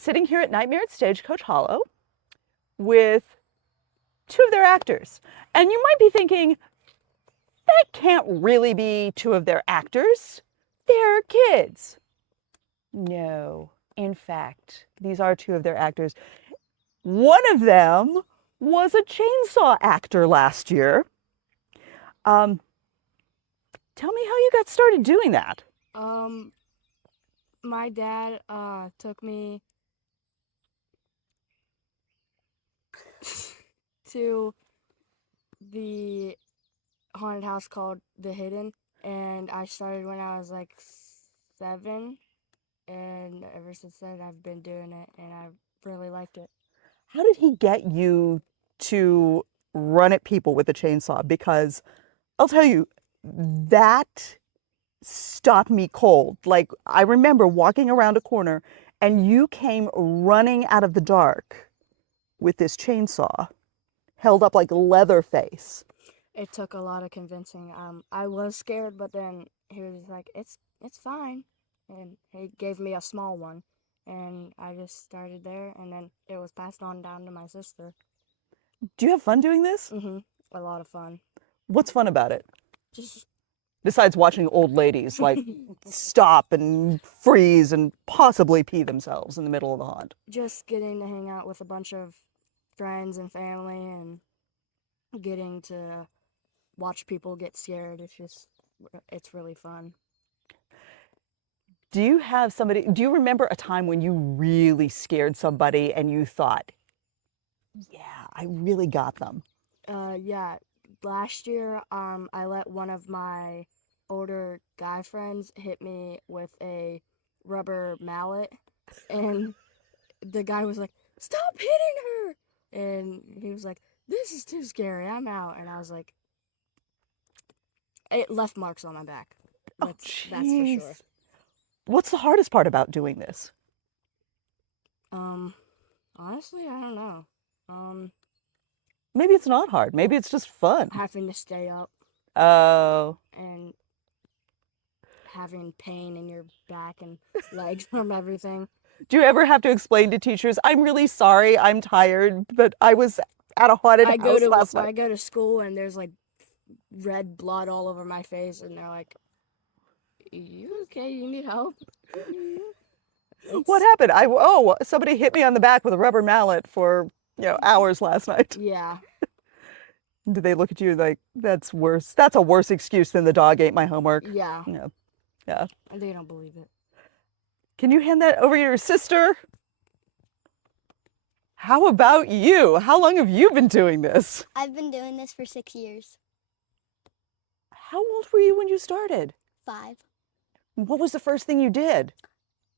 Sitting here at Nightmare at Stagecoach Hollow with two of their actors. And you might be thinking, that can't really be two of their actors. They're kids. No, in fact, these are two of their actors. One of them was a chainsaw actor last year. Um, Tell me how you got started doing that. Um, my dad took me to the haunted house called The Hidden, and I started when I was like 7, and ever since then I've been doing it, and I really liked it. How did he get you to run at people with a chainsaw? Because I'll tell you, that stopped me cold. Like, I remember walking around a corner and you came running out of the dark with this chainsaw held up like Leatherface. It took a lot of convincing. I was scared, but then he was like, "It's fine," and he gave me a small one, and I just started there, and then it was passed on down to my sister. Do you have fun doing this? A lot of fun. What's fun about it? Just Besides watching old ladies like stop and freeze and possibly pee themselves in the middle of the haunt. just getting to hang out with a bunch of friends and family and getting to watch people get scared. It's really fun. Do you remember a time when you really scared somebody and you thought, yeah, I really got them? Yeah, last year, I let one of my older guy friends hit me with a rubber mallet, and the guy was like, "Stop hitting her!" And he was like, "This is too scary. I'm out." And I was like, it left marks on my back. Oh, That's for sure. jeez. What's the hardest part about doing this? Um, Honestly, I don't know. Um, Maybe it's not hard. Maybe it's just fun. Having to stay up Oh, and having pain in your back and legs from everything. do you ever have to explain to teachers, I'm really sorry, I'm tired, but I was at a haunted house last night? I go to school and there's like red blood all over my face, and they're like, "You okay? You need help?" What It's happened? Somebody hit me on the back with a rubber mallet for, hours last night. Yeah, Did they look at you like, that's worse? That's a worse excuse than the dog ate my homework. yeah. Yeah. Yeah. And they don't believe it. Can you hand that over to your sister? How about you? How long have you been doing this? I've been doing this for 6 years. How old were you when you started? 5. What was the first thing you did?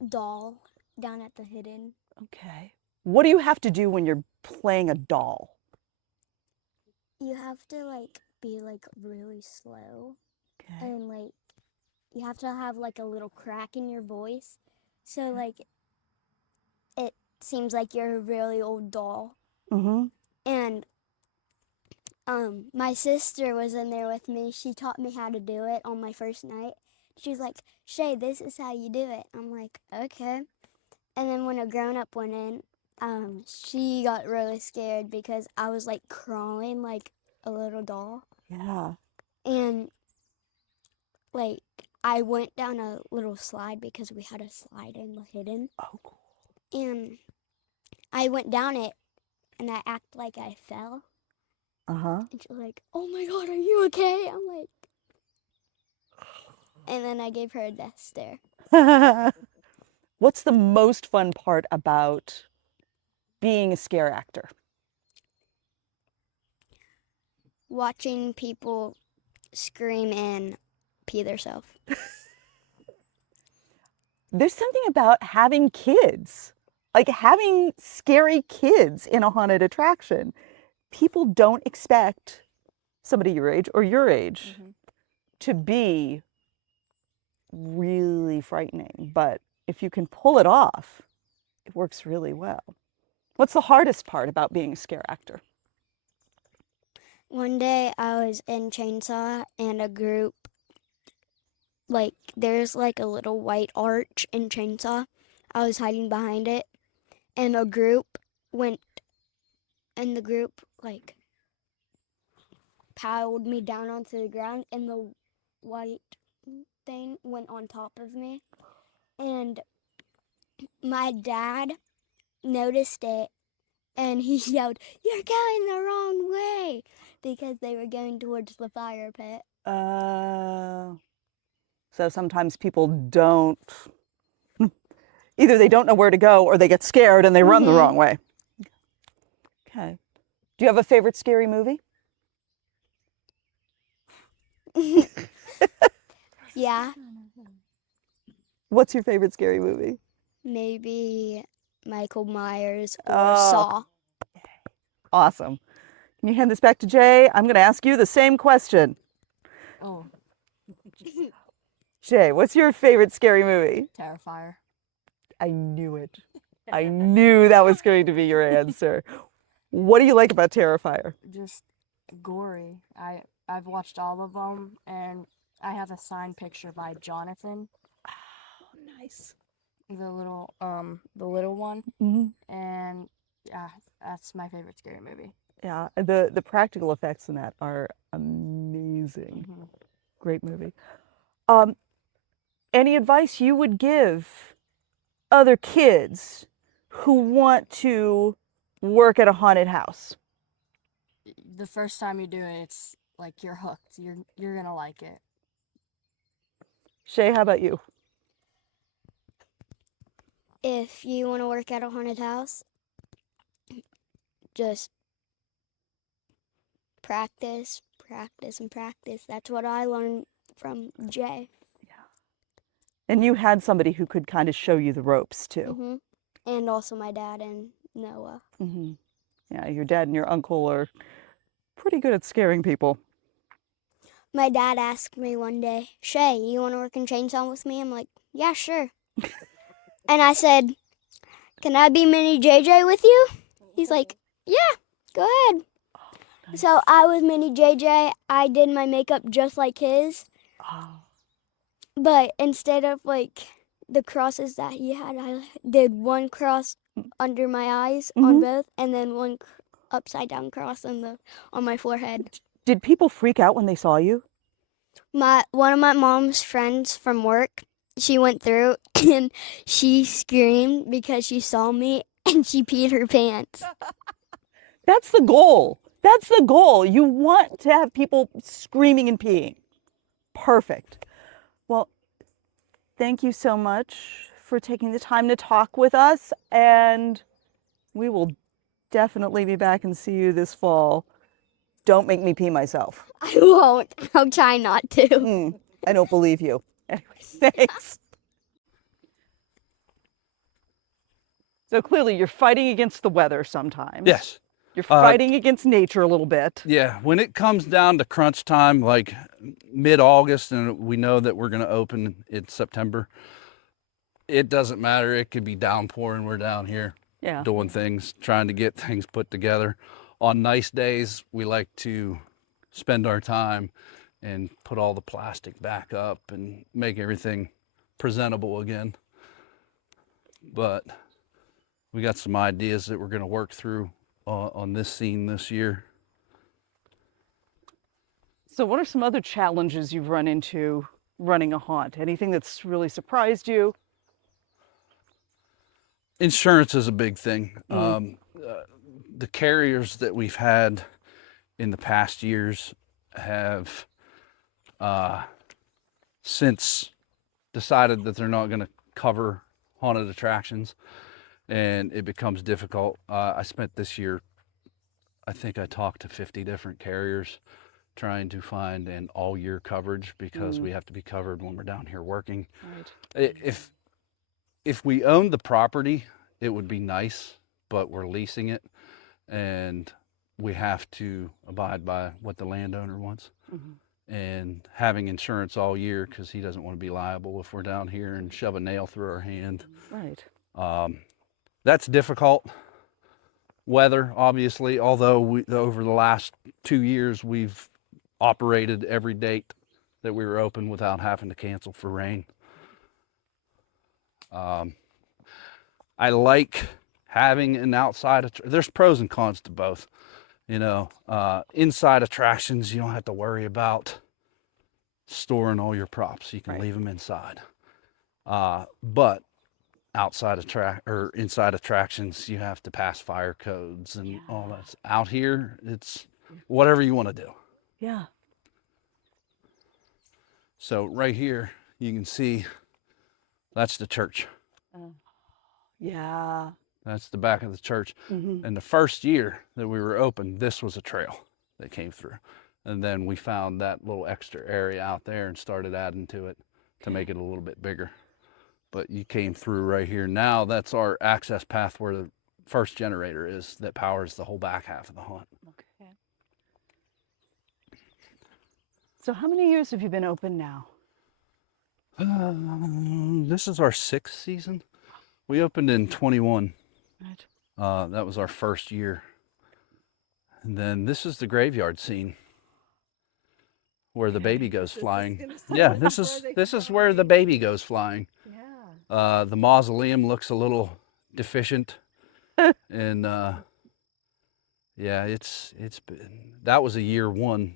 Doll down at the Hidden. Okay. What do you have to do when you're playing a doll? You have to be really slow, Okay. and you have to have a little crack in your voice, so it seems like you're a really old doll. Mm-hmm. And my sister was in there with me. She taught me how to do it on my first night. She's like, "Shay, this is how you do it." I'm like, "Okay." And then when a grown up went in, she got really scared because I was crawling like a little doll. Yeah. And like I went down a little slide because we had a slide in the Hidden. Oh, cool. And I went down it and I act like I fell. Uh-huh. And she's like, "Oh my God, are you okay?" I'm like, and then I gave her a death stare. What's the most fun part about being a scare actor? Watching people scream and pee themselves. There's something about having kids, like having scary kids in a haunted attraction. People don't expect somebody your age to be really frightening, but if you can pull it off, it works really well. What's the hardest part about being a scare actor? One day I was in Chainsaw and a group, there's a little white arch in Chainsaw. I was hiding behind it and a group went, and the group like piled me down onto the ground, and the white thing went on top of me. And my dad noticed it, and he yelled, "You're going the wrong way," because they were going towards the fire pit. So sometimes people don't, either they don't know where to go or they get scared and they run the wrong way. Okay. Do you have a favorite scary movie? Yeah, What's your favorite scary movie? maybe Michael Myers or Oh. Saw. Awesome. Can you hand this back to Jay? I'm going to ask you the same question. Oh, Jay, what's your favorite scary movie? Terrifier. I knew it. I knew that was going to be your answer. What do you like about Terrifier? Just gory. I've watched all of them, and I have a signed picture by Jonathan, Oh, nice. the little one, Mm-hmm. and yeah, that's my favorite scary movie. Yeah, the practical effects in that are amazing. Mm-hmm. Great movie. Any advice you would give other kids who want to work at a haunted house? The first time you do it, it's like you're hooked. You're gonna like it. Shay, how about you? If you want to work at a haunted house, just practice, practice, and practice. That's what I learned from Jay. And you had somebody who could kind of show you the ropes too. And also my dad and Noah. Yeah, your dad and your uncle are pretty good at scaring people. My dad asked me one day, "Shay, you want to work in Chainsaw with me?" I'm like, "Yeah, sure." And I said, "Can I be Mini JJ with you?" He's like, "Yeah, go ahead." Nice. So I was Mini JJ. I did my makeup just like his. But instead of like the crosses that he had, I did one cross under my eyes on both, and then one upside down cross on my forehead. Did people freak out when they saw you? One of my mom's friends from work, she went through and she screamed because she saw me and she peed her pants. That's the goal. That's the goal. You want to have people screaming and peeing. Perfect. Well, thank you so much for taking the time to talk with us, and we will definitely be back and see you this fall. Don't make me pee myself. I won't. I'll try not to. I don't believe you. Anyway, thanks. So clearly you're fighting against the weather sometimes. Yes. You're fighting against nature a little bit. Yeah, when it comes down to crunch time, like mid-August, and we know that we're going to open in September, it doesn't matter. It could be downpouring. We're down here doing things, trying to get things put together. On nice days, we like to spend our time and put all the plastic back up and make everything presentable again. But we got some ideas that we're going to work through on this scene this year. So what are some other challenges you've run into running a haunt? Anything that's really surprised you? Insurance is a big thing. The carriers that we've had in the past years have since decided that they're not going to cover haunted attractions, and it becomes difficult. I spent this year, I think I talked to 50 different carriers trying to find an all-year coverage because we have to be covered when we're down here working. Right. If we owned the property, it would be nice, but we're leasing it, and we have to abide by what the landowner wants. And having insurance all year because he doesn't want to be liable if we're down here and shove a nail through our hand. Right. That's difficult. Weather, obviously, although over the last 2 years, we've operated every date that we were open without having to cancel for rain. I like having an outside, there's pros and cons to both. You know, inside attractions, you don't have to worry about storing all your props. You can leave them inside. But inside attractions, you have to pass fire codes and all that. Out here, it's whatever you want to do. Yeah. So right here, you can see that's the church. Yeah. That's the back of the church. Mm-hmm. And the first year that we were open, this was a trail that came through. And then we found that little extra area out there and started adding to it to make it a little bit bigger. But you came through right here. Now that's our access path where the first generator is that powers the whole back half of the haunt. Okay. So how many years have you been open now? This is our 6th season. We opened in 21. Right. That was our first year. And then this is the graveyard scene where the baby goes flying. Yeah, this is where the baby goes flying. Yeah. The mausoleum looks a little deficient. And yeah, it's been, that was a year 1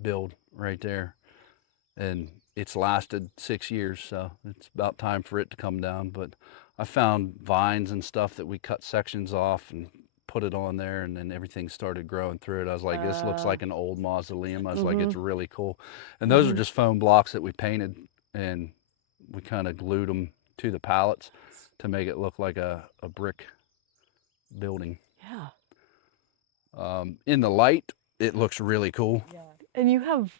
build right there. And it's lasted 6 years, so it's about time for it to come down. But I found vines and stuff that we cut sections off and put it on there, and then everything started growing through it. I was like, this looks like an old mausoleum. I was like, it's really cool. And those are just foam blocks that we painted, and we kind of glued them to the pallets to make it look like a brick building. Yeah. In the light, it looks really cool. Yeah. And you have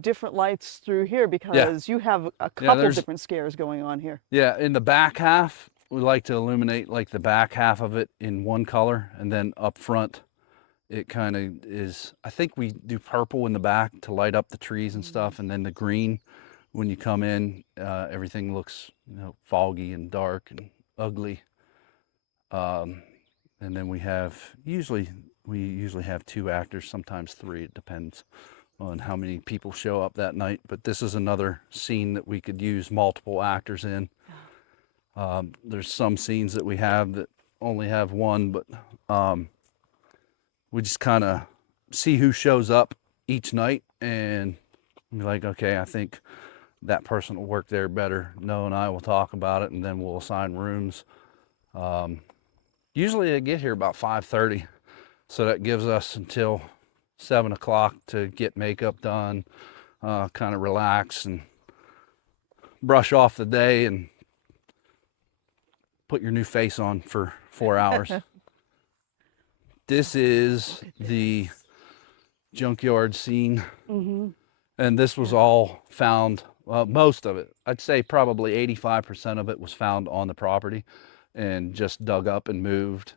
different lights through here because you have a couple different scares going on here. Yeah, in the back half, we like to illuminate like the back half of it in one color, and then up front, it kind of is, I think we do purple in the back to light up the trees and stuff, and then the green, when you come in, everything looks, you know, foggy and dark and ugly. And then we usually have 2 actors, sometimes 3, it depends on how many people show up that night. But this is another scene that we could use multiple actors in. There's some scenes that we have that only have 1, but we just kind of see who shows up each night and be like, okay, I think that person will work there better. Noah and I will talk about it, and then we'll assign rooms. Usually they get here about 5:30, so that gives us until 7 o'clock to get makeup done, kind of relax and brush off the day and put your new face on for 4 hours. This is the junkyard scene. And this was all found, most of it, I'd say probably 85% of it was found on the property and just dug up and moved.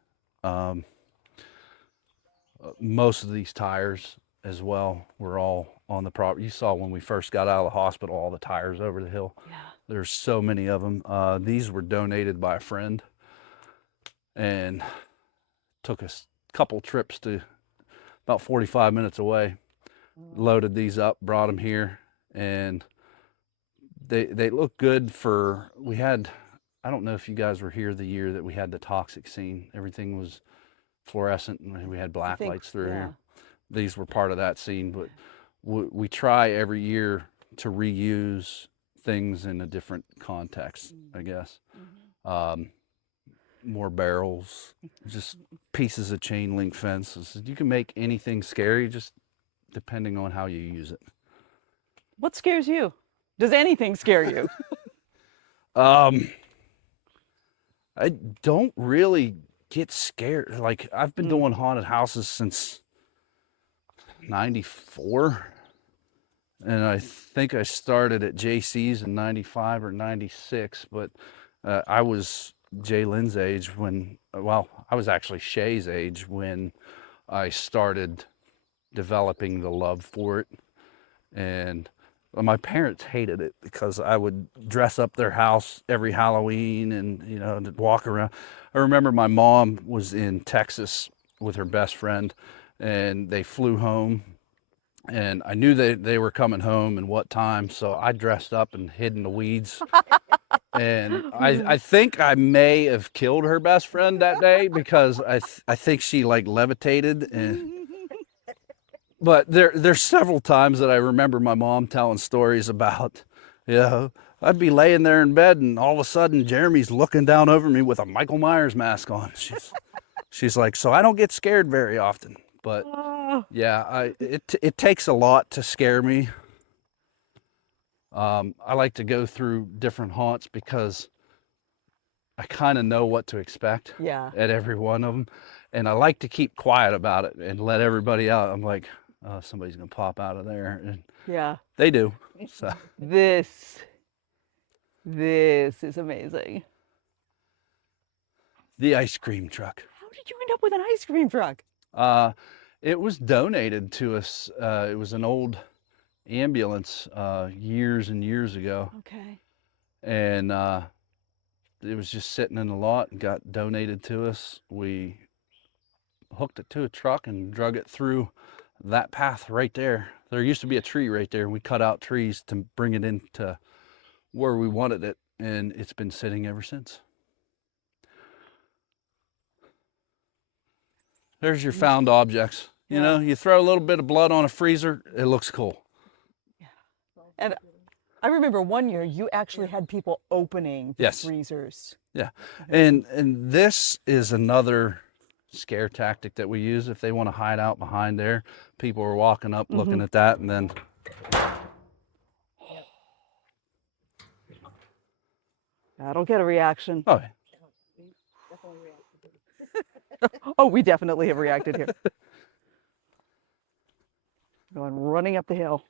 Most of these tires as well were all on the property. You saw when we first got out of the hospital, all the tires over the hill. Yeah. There's so many of them. These were donated by a friend, and took us a couple trips to about 45 minutes away. Loaded these up, brought them here, and they look good for, we had, I don't know if you guys were here the year that we had the toxic scene. Everything was fluorescent and we had black lights through here. These were part of that scene, but we try every year to reuse things in a different context, I guess. More barrels, just pieces of chain link fences. You can make anything scary just depending on how you use it. What scares you? Does anything scare you? I don't really get scared. Like, I've been doing haunted houses since 94, and I think I started at JC's in 95 or 96, but I was Jay Lynn's age when, well, I was actually Shay's age when I started developing the love for it. And my parents hated it because I would dress up their house every Halloween and, you know, walk around. I remember my mom was in Texas with her best friend, and they flew home, and I knew they were coming home and what time, so I dressed up and hid in the weeds And I think I may have killed her best friend that day because I think she like levitated. But there's several times that I remember my mom telling stories about, I'd be laying there in bed and all of a sudden Jeremy's looking down over me with a Michael Myers mask on. She's like, so I don't get scared very often. But yeah, it takes a lot to scare me. I like to go through different haunts because I kind of know what to expect at every one of them. And I like to keep quiet about it and let everybody out. I'm like, oh, somebody's going to pop out of there. And they do. So This is amazing. The ice cream truck. How did you end up with an ice cream truck? It was donated to us. It was an old ambulance years and years ago. Okay. And it was just sitting in the lot and got donated to us. We hooked it to a truck and drug it through that path right there. There used to be a tree right there. We cut out trees to bring it into where we wanted it, and it's been sitting ever since. There's your found objects. You know, you throw a little bit of blood on a freezer, it looks cool. Yeah. And I remember one year you actually had people opening the freezers. Yeah. And this is another scare tactic that we use if they want to hide out behind there. People are walking up looking at that, and then that'll get a reaction. oh, oh, we definitely have reacted here. Going running up the hill.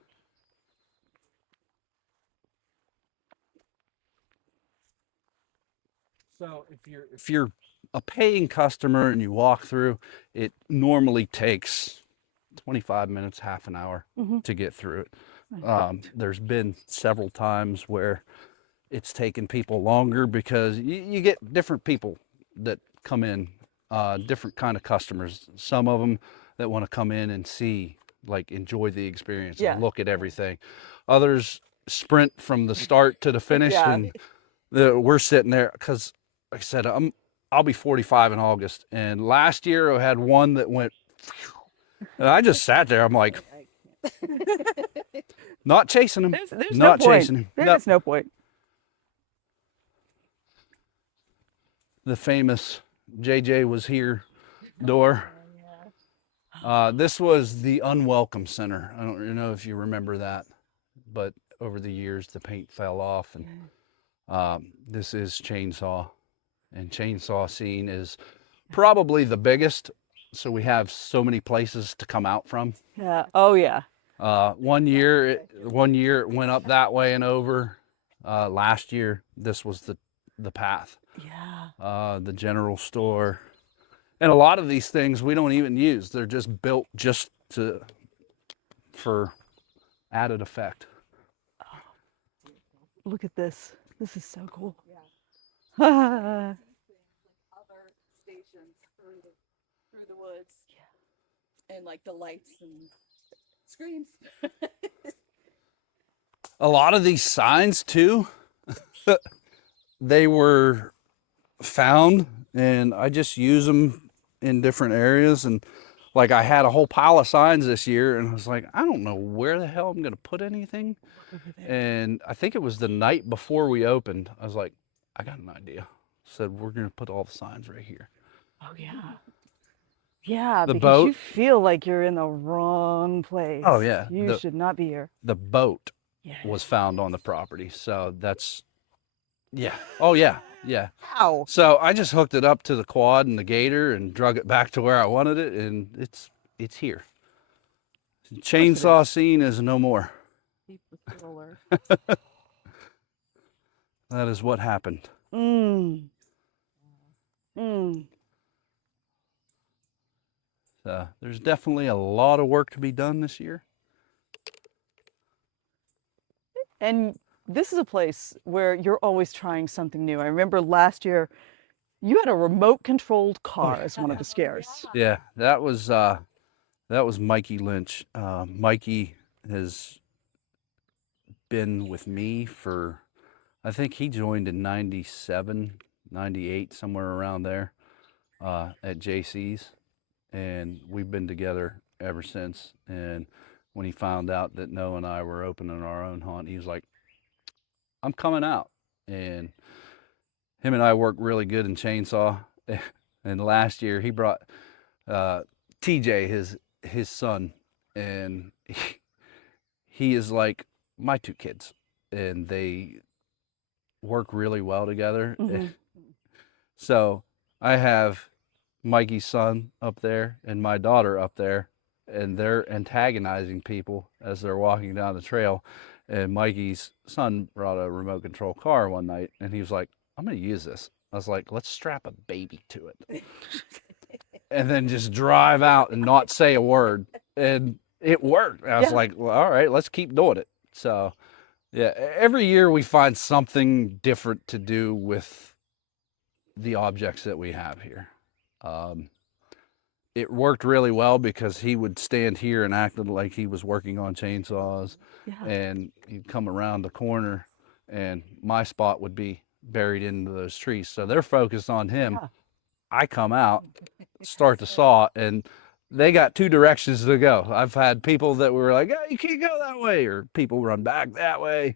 so if you're a paying customer and you walk through, it normally takes 25 minutes, half an hour to get through it. There's been several times where it's taken people longer because you get different people that come in, different kind of customers. Some of them that want to come in and see, like enjoy the experience and look at everything. Others sprint from the start to the finish, and we're sitting there because, like I said, I'll be 45 in August, and last year I had one that went, and I just sat there. I'm like, not chasing him, There's not no point. chasing him. There's no point. The famous JJ was here door. This was the Unwelcome Center. I don't know if you remember that, but over the years the paint fell off, and this is Chainsaw, and Chainsaw Scene is probably the biggest, so we have so many places to come out from. Yeah. Oh yeah. One year it went up that way and over. Last year this was the path. Yeah. The general store. And a lot of these things we don't even use. They're just built just for added effect. Oh, look at this. This is so cool. Yeah. Other stations through the woods. Yeah. And like the lights and screams. A lot of these signs too, they were found, and I just use them in different areas. And like I had a whole pile of signs this year, and I was like, I don't know where the hell I'm gonna put anything. And I think it was the night before we opened, I was like, I got an idea. Said, we're gonna put all the signs right here. Oh yeah. Yeah, The because boat. you feel like you're in the wrong place. Oh, yeah. You should not be here. The boat was found on the property, so that's oh yeah. Ow. So I just hooked it up to the quad and the gator and drug it back to where I wanted it, and it's here. Chainsaw Scene is no more. Keep the stroller. That is what happened. There's definitely a lot of work to be done this year. And this is a place where you're always trying something new. I remember last year you had a remote controlled car as one of the scares. Yeah, that was Mikey Lynch. Mikey has been with me for, I think he joined in 97, 98, somewhere around there, at JC's. And we've been together ever since. And when he found out that Noah and I were opening our own hunt, he was like, I'm coming out. And him and I work really good in chainsaw. And last year he brought TJ, his son, and he is like my two kids, and they work really well together. Mhm. So I have Mikey's son up there and my daughter up there, and they're antagonizing people as they're walking down the trail. And Mikey's son brought a remote control car one night, and he was like, I'm going to use this. I was like, let's strap a baby to it. And then just drive out and not say a word. And it worked. I was Yeah. like, well, all right, let's keep doing it. So, yeah, every year we find something different to do with the objects that we have here. It worked really well because he would stand here and act like he was working on chainsaws, Yeah. and he'd come around the corner and my spot would be buried into those trees. So they're focused on him. Yeah. I come out, start the saw, and they got two directions to go. I've had people that were like, oh, you can't go that way, or people run back that way.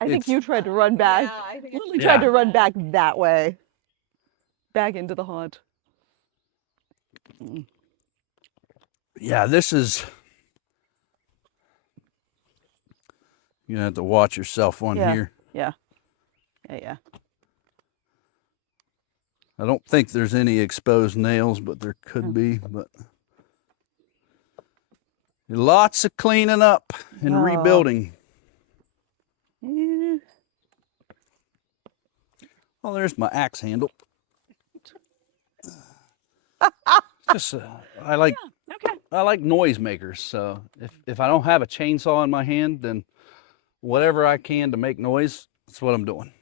I think It's- you tried to run back. Yeah, I think Lily Yeah. tried to run back that way. Back into the haunt. Yeah, this is, you're gonna have to watch yourself on Yeah. here. Yeah. Yeah. I don't think there's any exposed nails, but there could be. But lots of cleaning up and Oh. rebuilding. Yeah. Oh, there's my axe handle. Just I like Okay. noisemakers. So if I don't have a chainsaw in my hand, then whatever I can to make noise, that's what I'm doing.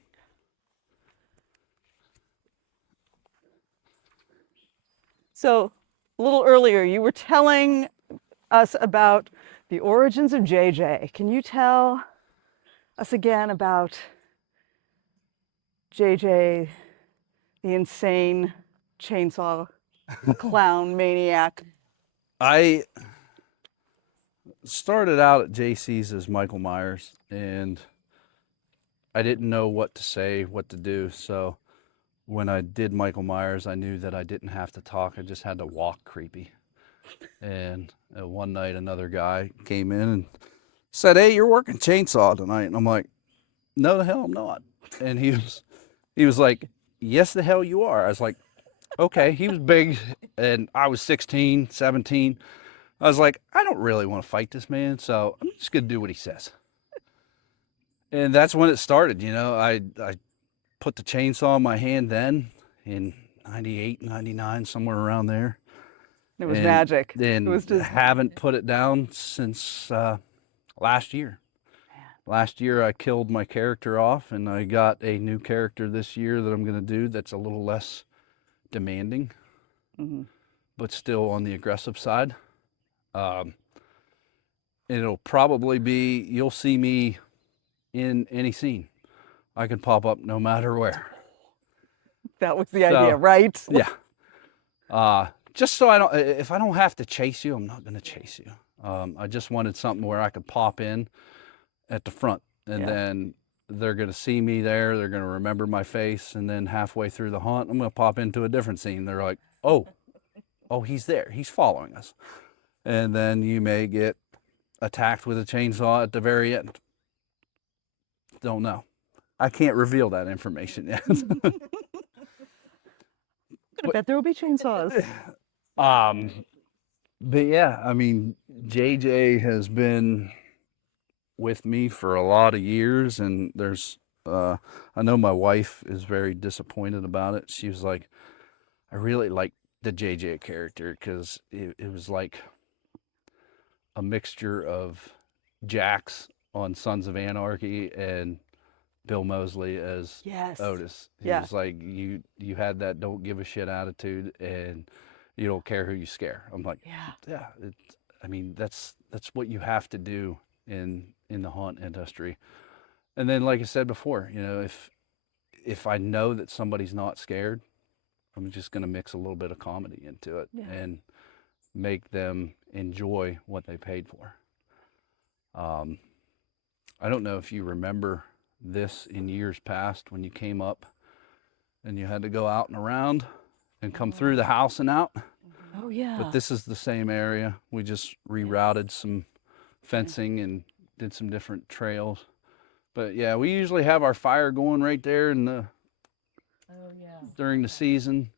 So a little earlier, you were telling us about the origins of JJ. Can you tell us again about JJ, the insane chainsaw clown maniac? I started out at JC's as Michael Myers, and I didn't know what to say, what to do. So when I did Michael Myers, I knew that I didn't have to talk. I just had to walk creepy. And one night, another guy came in and said, "Hey, you're working chainsaw tonight." And I'm like, "No, the hell I'm not." And he was like, "Yes, the hell you are." I was like, "Okay." He was big, and I was 16, 17. I was like, I don't really want to fight this man, so I'm just going to do what he says. And that's when it started, you know. I put the chainsaw in my hand then in 98, 99, somewhere around there. It was And magic. Then It was just haven't put it down since last year. Last year I killed my character off, and I got a new character this year that I'm going to do that's a little less demanding, but still on the aggressive side. It'll probably be, you'll see me in any scene. I can pop up no matter where. that was the idea, So, right? Yeah. Just so I don't, if I don't have to chase you, I'm not going to chase you. I just wanted something where I could pop in at the front, and Yeah. then they're going to see me there. They're going to remember my face. And then halfway through the hunt, I'm going to pop into a different scene. They're like, oh, he's there. He's following us. And then you may get attacked with a chainsaw at the very end. Don't know. I can't reveal that information yet. I bet there will be chainsaws. But yeah, I mean, JJ has been with me for a lot of years, and there's, I know my wife is very disappointed about it. She was like, I really like the JJ character because it was like a mixture of Jax on Sons of Anarchy and Bill Moseley as Yes. Otis. He Yeah. was like, you had that don't give a shit attitude, and you don't care who you scare. I'm like, Yeah. I mean, that's what you have to do in the hunt industry. And then, like I said before, you know, if I know that somebody's not scared, I'm just going to mix a little bit of comedy into it and make them enjoy what they paid for. I don't know if you remember this in years past when you came up and you had to go out and around and come through the house and out. Oh, yeah. But this is the same area. We just rerouted some fencing and did some different trails. But yeah, we usually have our fire going right there in the during the season,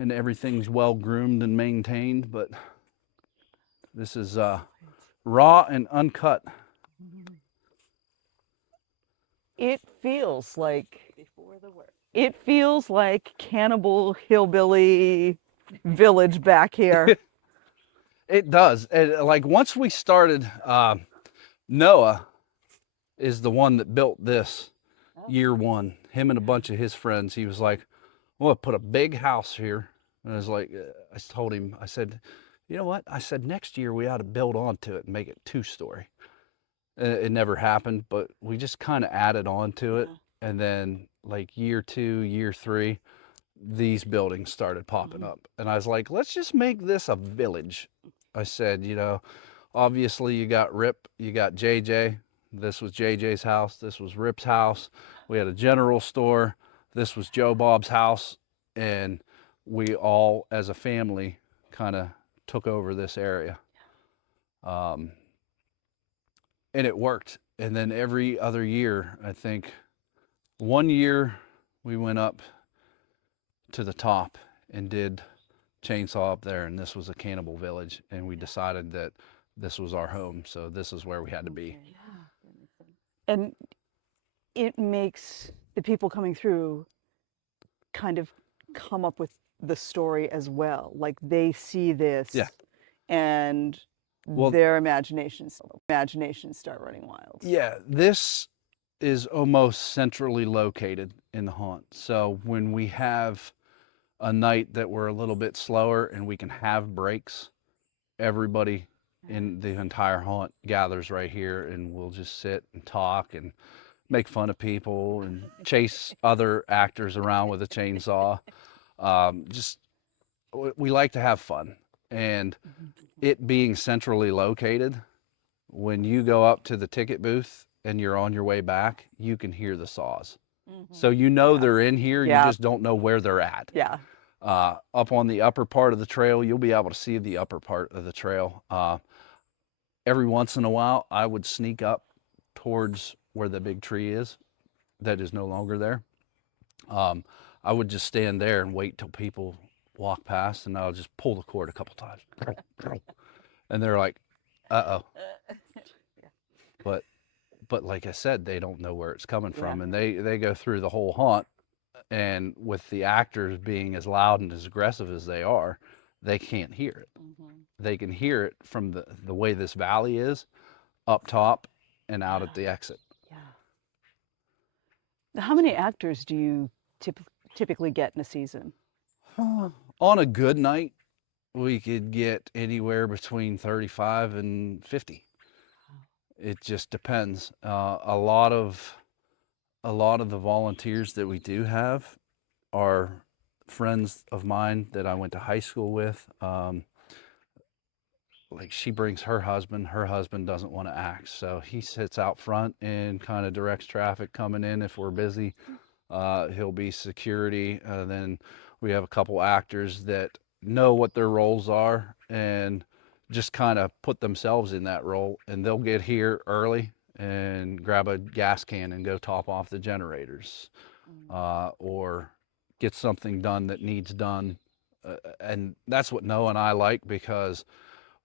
and everything's well groomed and maintained. But this is raw and uncut. It feels like cannibal hillbilly village back here. It does. Like once we started, Noah is the one that built this year one. Him and a bunch of his friends. He was like, "I'm gonna put a big house here." And I was like, I told him, I said, "You know what?" I said, "Next year we ought to build onto it and make it 2-story." It never happened, but we just kind of added on to it. And then like year 2, year 3, these buildings started popping up. And I was like, let's just make this a village. I said, you know, obviously you got Rip, you got JJ. This was JJ's house. This was Rip's house. We had a general store. This was Joe Bob's house. And we all, as a family, kind of took over this area. And it worked. And then every other year, I think one year we went up to the top and did chainsaw up there, and this was a cannibal village, and we decided that this was our home, so this is where we had to be. And it makes the people coming through kind of come up with the story as well. Like they see this and their imaginations start running wild. Yeah, this is almost centrally located in the haunt. So when we have a night that we're a little bit slower and we can have breaks, everybody in the entire haunt gathers right here, and we'll just sit and talk and make fun of people and chase other actors around with a chainsaw. We like to have fun. And it being centrally located, when you go up to the ticket booth and you're on your way back, you can hear the saws. So you know they're in here, you just don't know where they're at. Yeah. Up on the upper part of the trail, you'll be able to see the upper part of the trail. Every once in a while, I would sneak up towards where the big tree is that is no longer there. I would just stand there and wait till people walk past, and I'll just pull the cord a couple times. And they're like, uh-oh. But like I said, they don't know where it's coming from, and they go through the whole haunt, and with the actors being as loud and as aggressive as they are, they can't hear it. They can hear it from the way this valley is, up top and out at the exit. How many actors do you typically get in a season? On a good night, we could get anywhere between 35 and 50. It just depends. A lot of the volunteers that we do have are friends of mine that I went to high school with. Like she brings her husband doesn't want to act, so he sits out front and kind of directs traffic coming in if we're busy. He'll be security. Then we have a couple actors that know what their roles are and just kind of put themselves in that role, and they'll get here early and grab a gas can and go top off the generators, or get something done that needs done. And that's what Noah and I like, because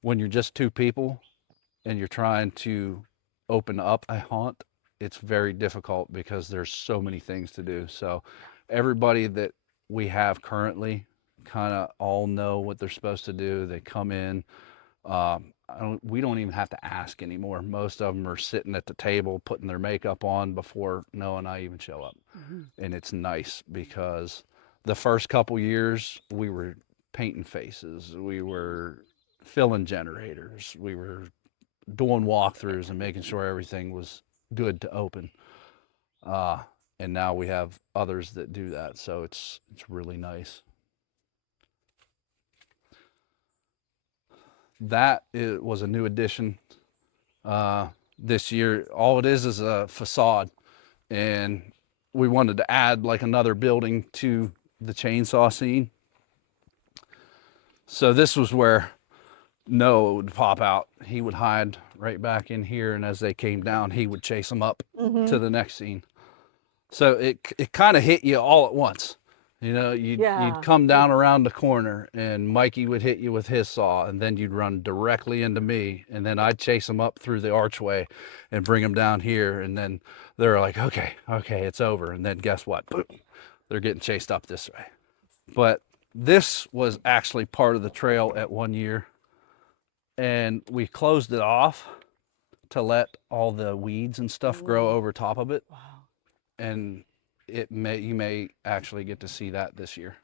when you're just two people and you're trying to open up a haunt, it's very difficult because there's so many things to do. So everybody that we have currently kind of all know what they're supposed to do. They come in. We don't even have to ask anymore. Most of them are sitting at the table putting their makeup on before Noah and I even show up. And it's nice because the first couple years we were painting faces, we were filling generators, we were doing walkthroughs and making sure everything was good to open. And now we have others that do that, so it's really nice. That was a new addition this year. All it is a facade, and we wanted to add like another building to the chainsaw scene. So this was where Noah would pop out. He would hide right back in here, and as they came down, he would chase them up to the next scene. So it kind of hit you all at once. You know, you'd come down around the corner, and Mikey would hit you with his saw, and then you'd run directly into me, and then I'd chase them up through the archway and bring them down here, and then they're like, okay, it's over. And then guess what? Boom, they're getting chased up this way. But this was actually part of the trail at one year, and we closed it off to let all the weeds and stuff grow over top of it. Wow. And you may actually get to see that this year.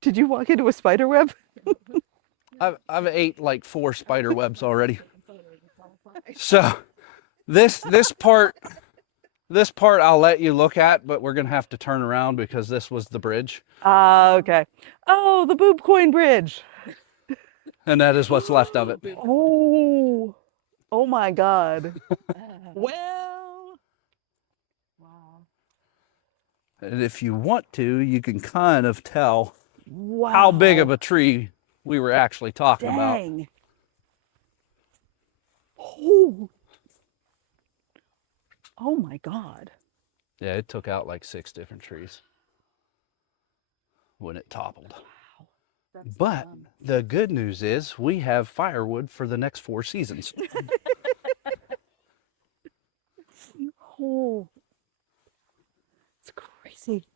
Did you walk into a spider web? I've ate like 4 spider webs already. So this part I'll let you look at, but we're gonna have to turn around because this was the bridge. Okay. Oh, the boob coin bridge. And that is what's left of it. Oh my God. Well, wow. And if you want to, you can kind of tell Wow. how big of a tree we were actually talking about. Dang. Oh my God. Yeah, it took out like 6 different trees when it toppled. That's But fun. the good news is we have firewood for the next 4 seasons. Oh, it's crazy.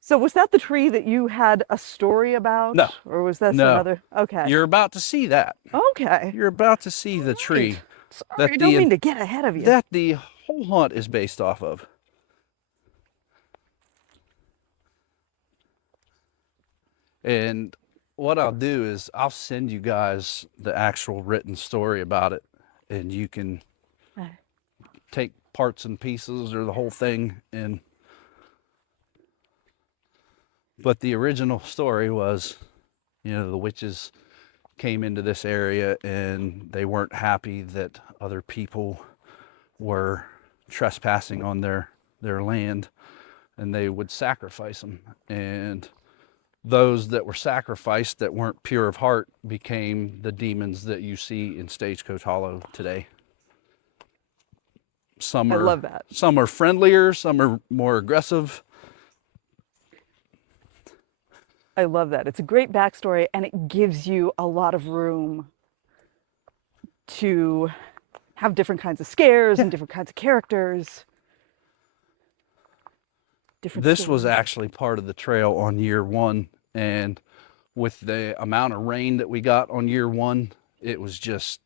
So was that the tree that you had a story about? No. Or was that No. another? Okay. You're about to see that. Okay. You're about to see the tree Sorry, I don't mean to get ahead of you. that the whole hunt is based off of. And what I'll do is I'll send you guys the actual written story about it, and you can Okay. take parts and pieces or the whole thing. But the original story was, you know, the witches came into this area and they weren't happy that other people were trespassing on their land, and they would sacrifice them. And those that were sacrificed that weren't pure of heart became the demons that you see in Stagecoach Hollow today. Some I are, love that. Some are friendlier, some are more aggressive. I love that. It's a great backstory, and it gives you a lot of room to have different kinds of scares and different kinds of characters. This was stories. actually part of the trail on year 1, and with the amount of rain that we got on year 1, it was just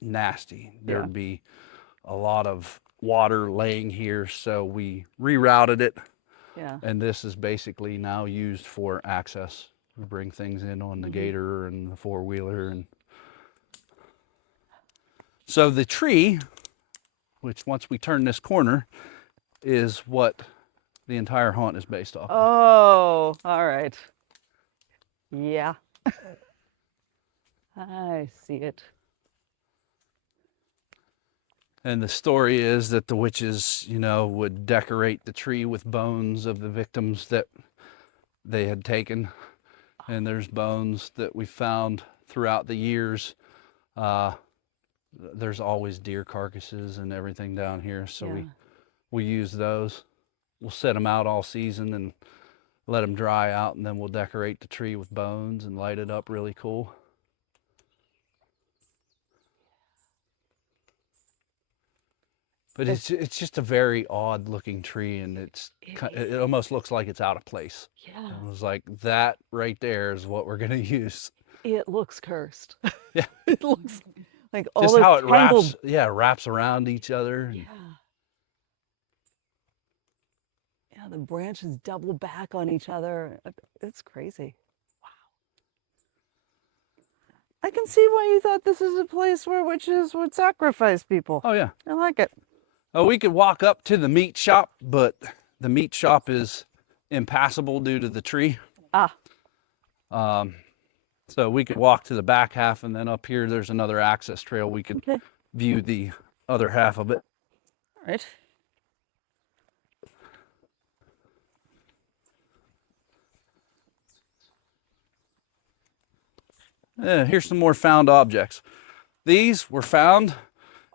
nasty. There'd be a lot of water laying here, so we rerouted it. Yeah. And this is basically now used for access. We bring things in on the gator and the 4-wheeler. And so the tree, which once we turn this corner, is what the entire hunt is based off of. Oh, all right. Yeah. I see it. And the story is that the witches, you know, would decorate the tree with bones of the victims that they had taken. And there's bones that we found throughout the years. There's always deer carcasses and everything down here, so we use those. We'll set them out all season and let them dry out, and then we'll decorate the tree with bones and light it up really cool. But it's just a very odd looking tree, and it almost looks like it's out of place. Yeah. I was like, that right there is what we're gonna use. It looks cursed. Yeah. It looks like all Just those how it tangled... wraps around each other. Yeah. Yeah, the branches double back on each other. It's crazy. Wow. I can see why you thought this is a place where witches would sacrifice people. Oh yeah. I like it. Oh, we could walk up to the meat shop, but the meat shop is impassable due to the tree. Ah, So we could walk to the back half, and then up here there's another access trail. We could okay. view the other half of it. All right. Here's some more found objects. These were found,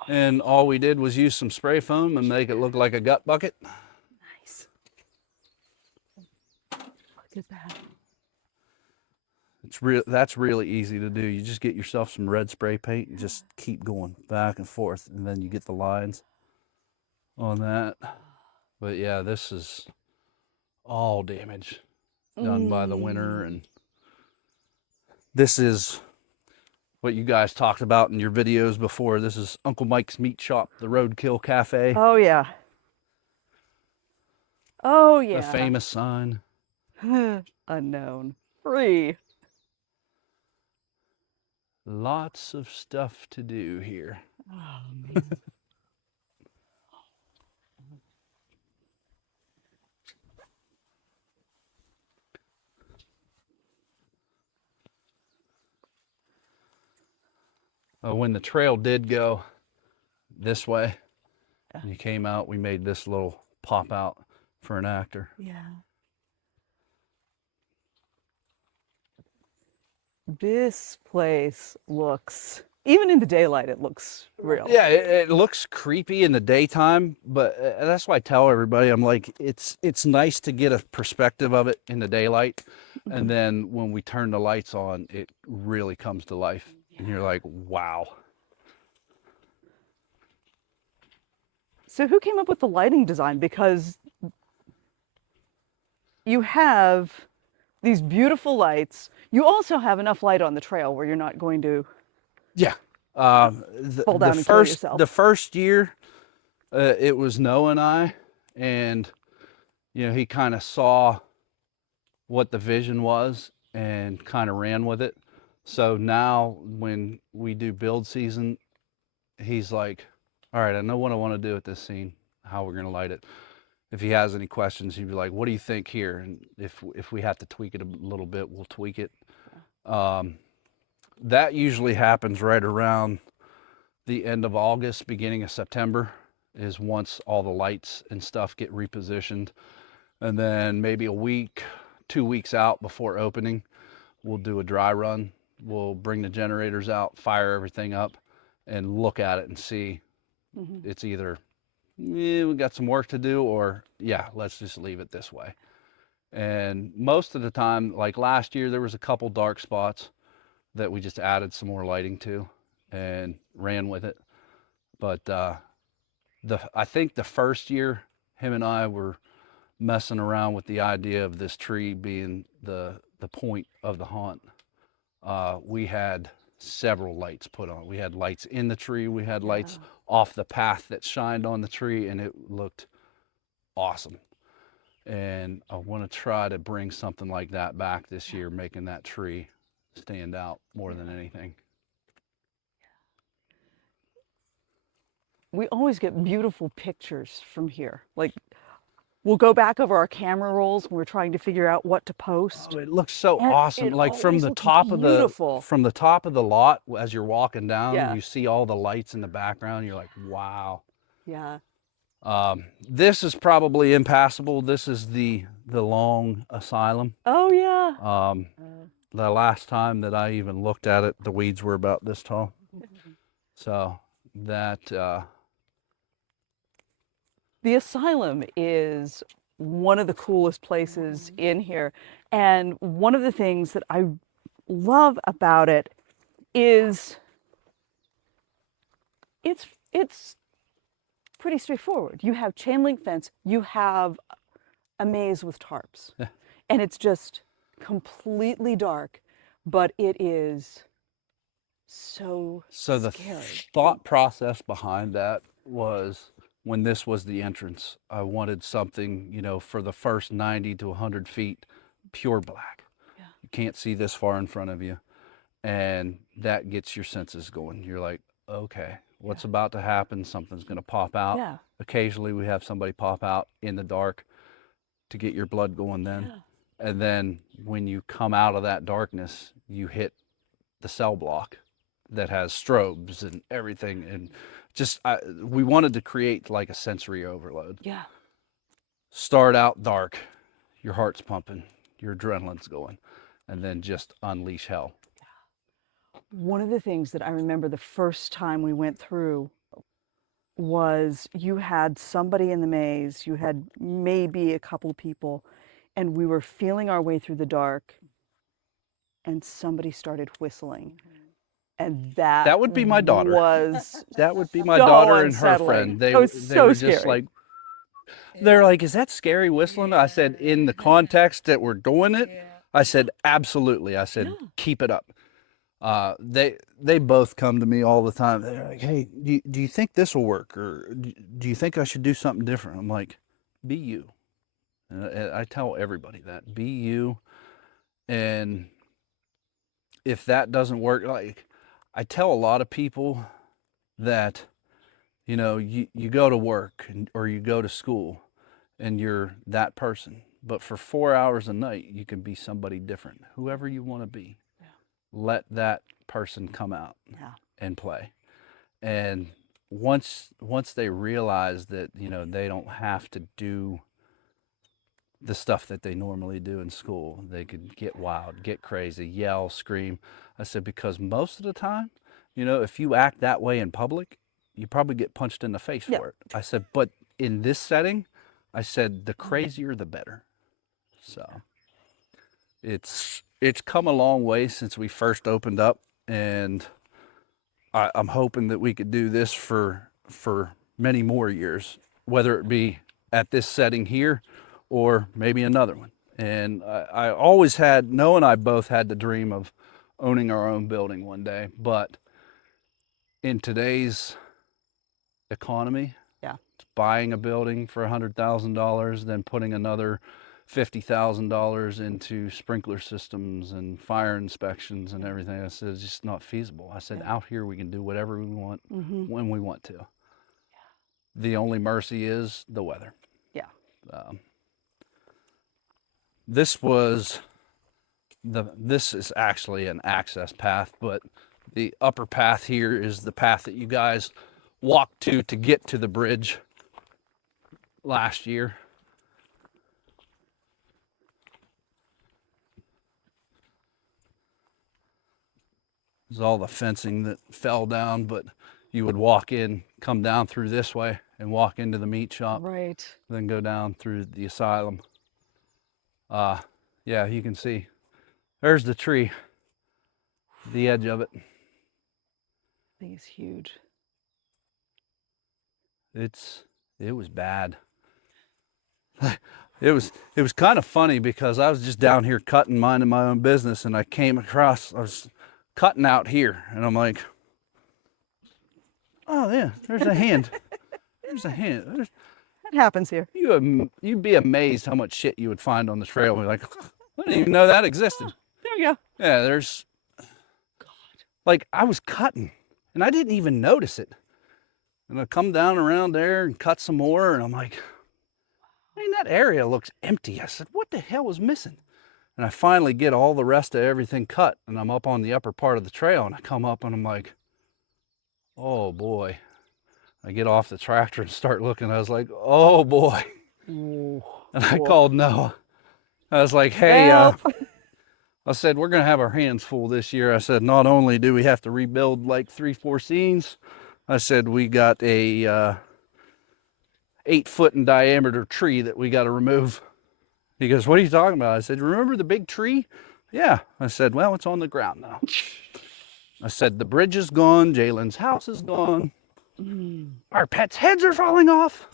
and all we did was use some spray foam and make it look like a gut bucket. Nice. Look at that. That's really easy to do. You just get yourself some red spray paint and just keep going back and forth, and then you get the lines on that. But yeah, this is all damage done by the winter, and this is what you guys talked about in your videos before. This is Uncle Mike's Meat Shop, the Roadkill Cafe. Oh yeah. Oh yeah. The famous sign. Unknown. Free. Lots of stuff to do here. Oh man. When the trail did go this way, and you came out, we made this little pop out for an actor. Yeah. This place looks, even in the daylight, it looks real. Yeah, it looks creepy in the daytime, but that's why I tell everybody, I'm like, it's nice to get a perspective of it in the daylight, and then when we turn the lights on, it really comes to life, and you're like, wow. So who came up with the lighting design? Because you have these beautiful lights. You also have enough light on the trail where you're not going to Yeah. fall down and kill yourself. The first year, it was Noah and I, and he kind of saw what the vision was and kind of ran with it. So now when we do build season, he's like, all right, I know what I want to do with this scene, how we're going to light it. If he has any questions, he'd be like, what do you think here? And if we have to tweak it a little bit, we'll tweak it. That usually happens right around the end of August, beginning of September, is once all the lights and stuff get repositioned. And then maybe a week, 2 weeks out before opening, we'll do a dry run. We'll bring the generators out, fire everything up, and look at it and see. It's either, we got some work to do, or yeah, let's just leave it this way. And most of the time, like last year, there was a couple dark spots that we just added some more lighting to and ran with it. But I think the first year, him and I were messing around with the idea of this tree being the point of the haunt. We had several lights put on. We had lights in the tree. We had lights off the path that shined on the tree, and it looked awesome. And I want to try to bring something like that back this year, making that tree stand out more than anything. We always get beautiful pictures from here. Like, we'll go back over our camera rolls when we're trying to figure out what to post. Oh, it looks so And awesome. it Like from always the looks top of beautiful. from the top of the lot, as you're walking down, Yeah. you see all the lights in the background. You're like, wow. Yeah. This is probably impassable. This is the long asylum. Oh yeah. The last time that I even looked at it, the weeds were about this tall. So that The asylum is one of the coolest places in here. And one of the things that I love about it is it's pretty straightforward. You have chain link fence, you have a maze with tarps. Yeah. And it's just completely dark, but it is so the scary. thought process behind that was when this was the entrance. I wanted something, you know, for the first 90 to 100 feet, pure black. Yeah. You can't see this far in front of you. And that gets your senses going. You're like, okay, what's about to happen? Something's going to pop out. Yeah. Occasionally we have somebody pop out in the dark to get your blood going then. And then when you come out of that darkness, you hit the cell block that has strobes and everything. And just, we wanted to create like a sensory overload. Yeah. Start out dark, your heart's pumping, your adrenaline's going, and then just unleash hell. One of the things that I remember the first time we went through was you had somebody in the maze, you had maybe a couple people, and we were feeling our way through the dark, and somebody started whistling. And That would be my daughter. That would be my so daughter and her unsettling. friend. They It was they so were just scary. like, they're like, is that scary whistling? I said, in the context that we're doing it, I said, absolutely. I said, keep it up. They both come to me all the time. They're like, hey, do you think this will work? Or do you think I should do something different? I'm like, be you. And I tell everybody that, be you. And if that doesn't work, like I tell a lot of people that, you know, you go to work or you go to school and you're that person. But for 4 hours a night, you can be somebody different, whoever you want to be. Yeah. Let that person come out and play. And once they realize that, you know, they don't have to do the stuff that they normally do in school, they could get wild, get crazy, yell, scream. I said, because most of the time, you know, if you act that way in public, you probably get punched in the face for it. I said, but in this setting, I said, the crazier the better. So it's come a long way since we first opened up, and I'm hoping that we could do this for many more years, whether it be at this setting here or maybe another one. And I always had, Noah and I both had the dream of owning our own building one day, but in today's economy, buying a building for $100,000, then putting another $50,000 into sprinkler systems and fire inspections and everything. I said, it's just not feasible. I said, out here we can do whatever we want when we want to. The only mercy is the weather. This is actually an access path, but the upper path here is the path that you guys walked to get to the bridge last year. There's all the fencing that fell down, but you would walk in, come down through this way and walk into the meat shop. Right. Then go down through the asylum. Yeah, you can see there's the tree, the edge of it. I think it's huge. It was bad. It was kind of funny because I was just down here cutting, minding my own business, and I came across, I was cutting out here, and I'm like, oh yeah, there's a hand. There's a hand. That happens here. You'd be amazed how much shit you would find on the trail. You're like, I didn't even know that existed. There you go. Yeah, there's, like, I was cutting, and I didn't even notice it. And I come down around there and cut some more, and I'm like, man, that area looks empty. I said, what the hell was missing? And I finally get all the rest of everything cut, and I'm up on the upper part of the trail, and I come up and I'm like, oh boy. I get off the tractor and start looking. I was like, oh boy. Ooh. And I called Noah. I was like, hey, I said, we're going to have our hands full this year. I said, not only do we have to rebuild like 3-4 scenes, I said, we got a 8-foot in diameter tree that we got to remove. He goes, what are you talking about? I said, remember the big tree? Yeah. I said, well, it's on the ground now. I said, the bridge is gone. Jalen's house is gone. Our pets' heads are falling off.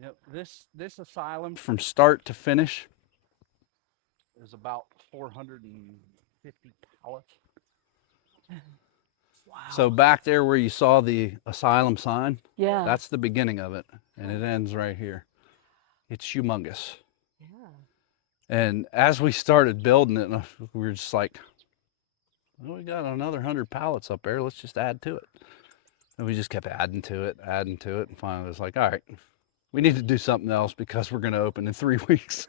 Yep, this asylum from start to finish is about 450 pallets. So back there where you saw the asylum sign, Yeah. that's the beginning of it, and it ends right here. It's humongous. Yeah. And as we started building it, we were just like, well, we got another 100 pallets up there. Let's just add to it. And we just kept adding to it. And finally it was like, all right, we need to do something else because we're going to open in 3 weeks.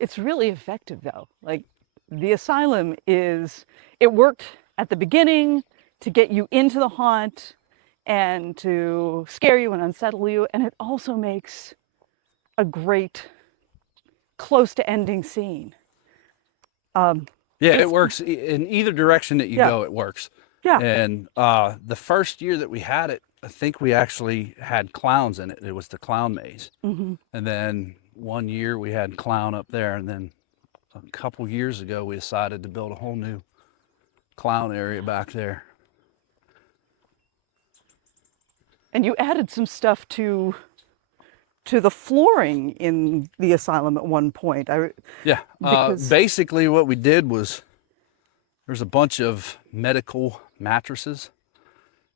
It's really effective though. Like the asylum it worked at the beginning to get you into the haunt and to scare you and unsettle you. And it also makes a great close to ending scene. Yeah, it works in either direction that you Yeah. go, it works. Yeah. And the first year that we had it, I think we actually had clowns in it. It was the clown maze. Mm-hmm. And then one year we had clown up there. And then a couple years ago, we decided to build a whole new clown area back there. And you added some stuff to the flooring in the asylum at one point. Yeah, Because- basically what we did was there's a bunch of medical mattresses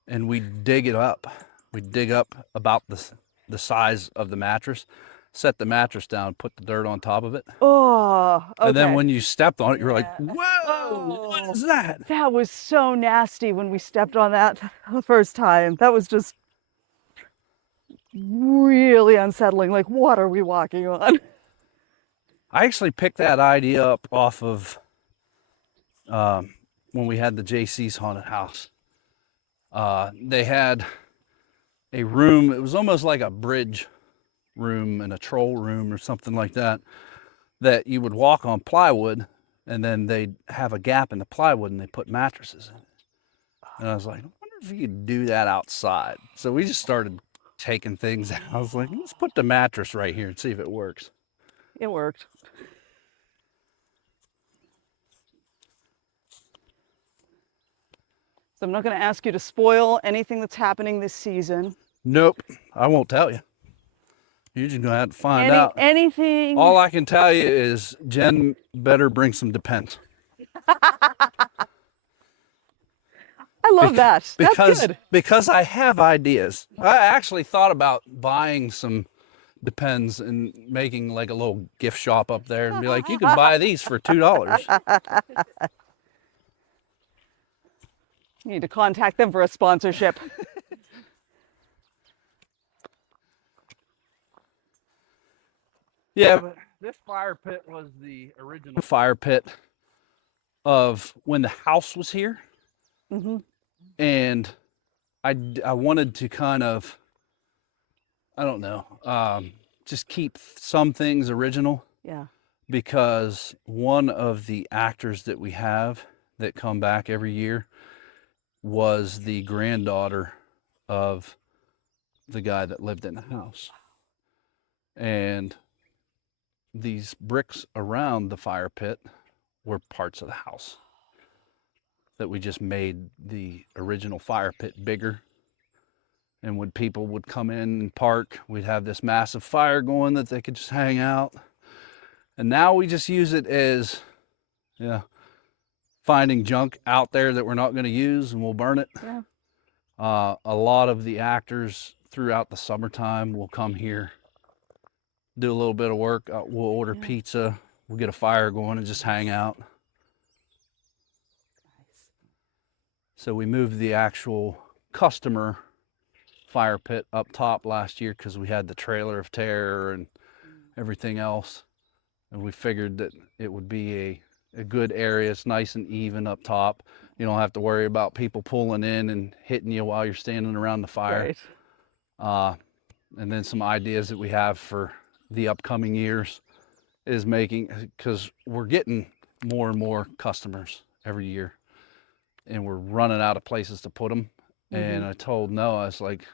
and we dig it up. We dig up about the size of the mattress, set the mattress down, put the dirt on top of it. Oh, okay. And then when you stepped on it, you're like, Yeah. whoa, what is that? That was so nasty when we stepped on that the first time. That was just really unsettling. Like, what are we walking on? I actually picked that idea up off of when we had the JC's haunted house. They had a room, it was almost like a bridge room and a troll room or something like that, that you would walk on plywood and then they'd have a gap in the plywood and they put mattresses in it. And I was like, I wonder if you could do that outside. So we just started taking things out. I was like, let's put the mattress right here and see if it works. It worked. So I'm not going to ask you to spoil anything that's happening this season. Nope, I won't tell you. You're just gonna have to find out. Anything. All I can tell you is Jen better bring some Depends. I love that. That's good. Because I have ideas. I actually thought about buying some Depends and making like a little gift shop up there and be like, you can buy these for $2. You need to contact them for a sponsorship. Yeah, but this fire pit was the original fire pit of when the house was here. Mm-hmm. And I wanted to kind of, I don't know, just keep some things original. Yeah. Because one of the actors that we have that come back every year was the granddaughter of the guy that lived in the house. And these bricks around the fire pit were parts of the house that we just made the original fire pit bigger. And when people would come in and park, we'd have this massive fire going that they could just hang out. And now we just use it as, finding junk out there that we're not going to use and we'll burn it. Yeah. A lot of the actors throughout the summertime will come here, do a little bit of work. We'll order pizza. We'll get a fire going and just hang out. So we moved the actual customer fire pit up top last year because we had the trailer of terror and everything else. And we figured that it would be a good area. It's nice and even up top. You don't have to worry about people pulling in and hitting you while you're standing around the fire. Right. And then some ideas that we have for the upcoming years is making, because we're getting more and more customers every year and we're running out of places to put them. And I told Noah, I was like,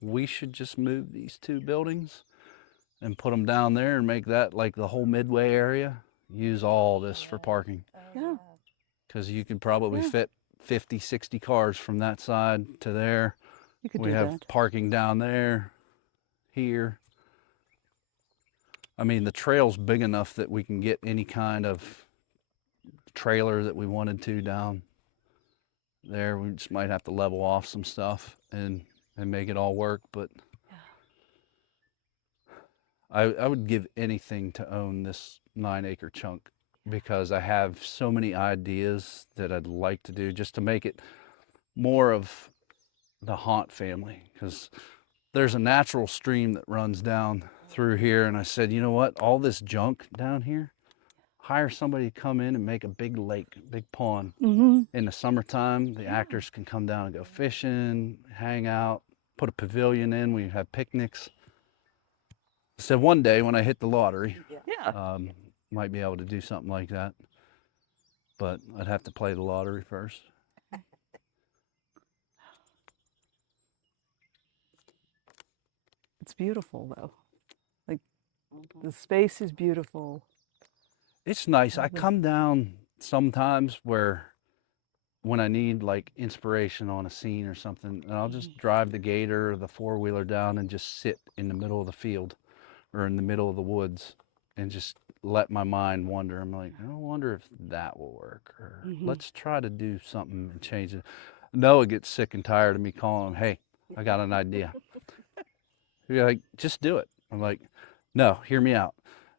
we should just move these two buildings and put them down there and make that like the whole midway area. Use all this for parking. Yeah. Because you could probably fit 50, 60 cars from that side to there. You could We do have that. parking down there, here. I mean, the trail's big enough that we can get any kind of trailer that we wanted to down there. We just might have to level off some stuff and make it all work. But I would give anything to own this 9-acre chunk, because I have so many ideas that I'd like to do just to make it more of the haunt family, because there's a natural stream that runs down through here. And I said, you know what, all this junk down here, hire somebody to come in and make a big lake, big pond. In the summertime, the actors can come down and go fishing, hang out, put a pavilion in, we have picnics. So one day when I hit the lottery, might be able to do something like that, but I'd have to play the lottery first. It's beautiful though. Like the space is beautiful. It's nice. I come down sometimes when I need like inspiration on a scene or something, and I'll just drive the gator or the four-wheeler down and just sit in the middle of the field or in the middle of the woods and just let my mind wander. I'm like, I wonder if that will work, or let's try to do something and change it. Noah gets sick and tired of me calling him, hey, I got an idea. You're like, just do it. I'm like, no, hear me out.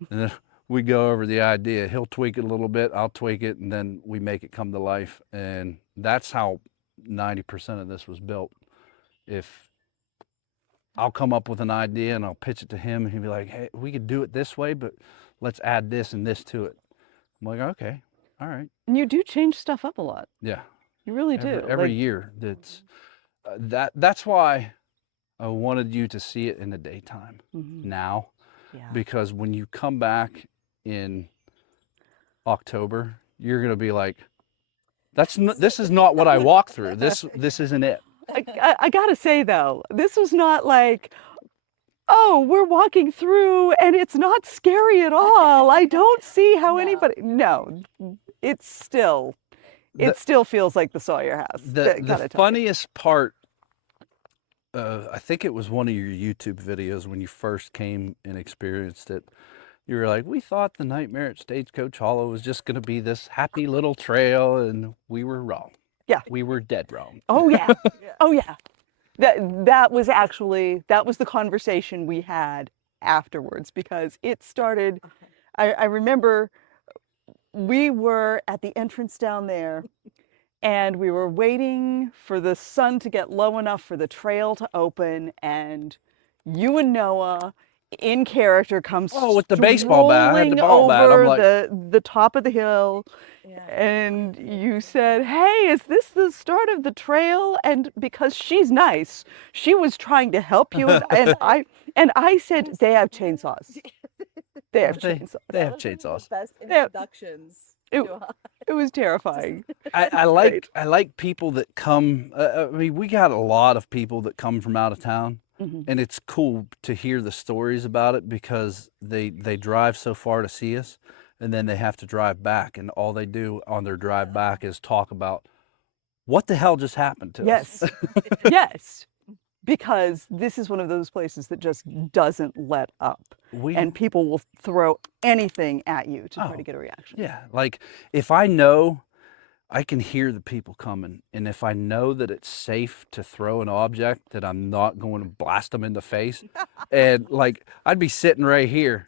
And then we go over the idea. He'll tweak it a little bit, I'll tweak it, and then we make it come to life. And that's how 90% of this was built. If I'll come up with an idea and I'll pitch it to him, and he'll be like, hey, we could do it this way, but let's add this and this to it. I'm like, okay, all right. And you do change stuff up a lot. Yeah. You really do. Every Like, year. That's why I wanted you to see it in the daytime now, because when you come back in October, you're gonna be like, this is not what I walked through. This isn't it. I gotta say though, this was not like, oh, we're walking through and it's not scary at all. I don't see how anybody. No, it still feels like the Sawyer house. The funniest part, I think it was one of your YouTube videos when you first came and experienced it. You were like, we thought the Nightmare at Stagecoach Hollow was just going to be this happy little trail, and we were wrong. Yeah. We were dead wrong. Oh, yeah. Oh, yeah. That was the conversation we had afterwards, because it started, I remember we were at the entrance down there, and we were waiting for the sun to get low enough for the trail to open, and you and Noah in character comes with the baseball bat. I had the ball bat. I'm over like, the top of the hill, and you said, hey, is this the start of the trail? And because she's nice, she was trying to help you, and I said, they have chainsaws. They have chainsaws. They have chainsaws. Best introductions. It was terrifying. I like people that come. I mean, we got a lot of people that come from out of town, and it's cool to hear the stories about it, because they drive so far to see us, and then they have to drive back, and all they do on their drive back is talk about what the hell just happened to us. Yes. Because this is one of those places that just doesn't let up. And people will throw anything at you to try to get a reaction. Yeah, like if I know, I can hear the people coming, and if I know that it's safe to throw an object, that I'm not going to blast them in the face. And like, I'd be sitting right here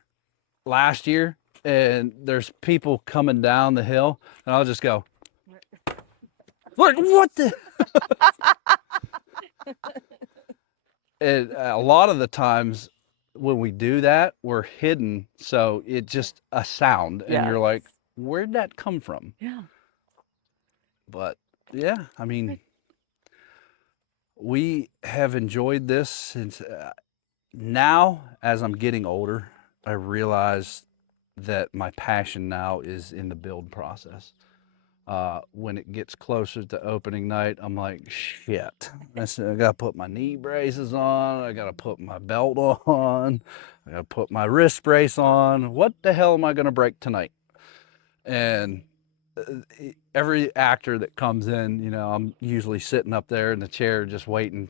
last year, and there's people coming down the hill, and I'll just go, what the? And a lot of the times when we do that, we're hidden, so it's just a sound, and you're like, where'd that come from? Yeah. But yeah, I mean, we have enjoyed this since now, as I'm getting older, I realize that my passion now is in the build process. When it gets closer to opening night, I'm like, shit, I gotta put my knee braces on, I gotta put my belt on, I gotta put my wrist brace on. What the hell am I gonna break tonight? And every actor that comes in, you know, I'm usually sitting up there in the chair just waiting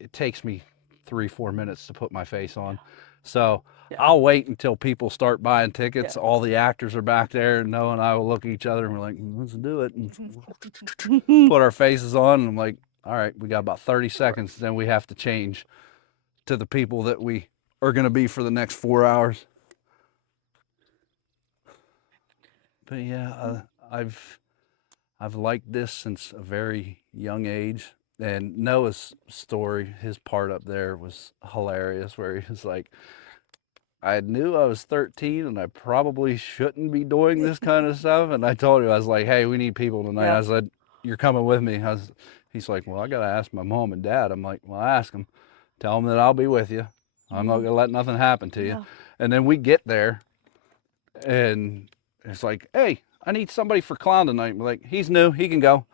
it takes me 3-4 minutes to put my face on. So I'll wait until people start buying tickets. All the actors are back there, and Noah and I will look at each other and we're like, let's do it. And put our faces on. And I'm like, all right, we got about 30 seconds. Then we have to change to the people that we are going to be for the next 4 hours. But yeah, I've liked this since a very young age. And Noah's story, his part up there was hilarious, where he was like, I knew I was 13 and I probably shouldn't be doing this kind of stuff. And I told him, I was like, hey, we need people tonight. Yeah. I said, you're coming with me. He's like, well, I got to ask my mom and dad. I'm like, well, ask them. Tell them that I'll be with you. I'm not going to let nothing happen to you. Yeah. And then we get there and it's like, hey, I need somebody for clown tonight. We're like, he's new. He can go.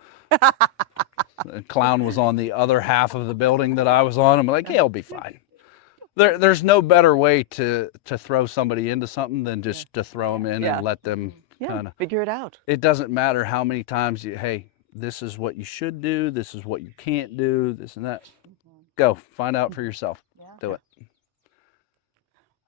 The clown was on the other half of the building that I was on. I'm like, yeah, he'll be fine. There's no better way to throw somebody into something than just to throw them in and let them kind of figure it out. It doesn't matter how many times hey, this is what you should do, this is what you can't do, this and that. Go find out for yourself. Do it.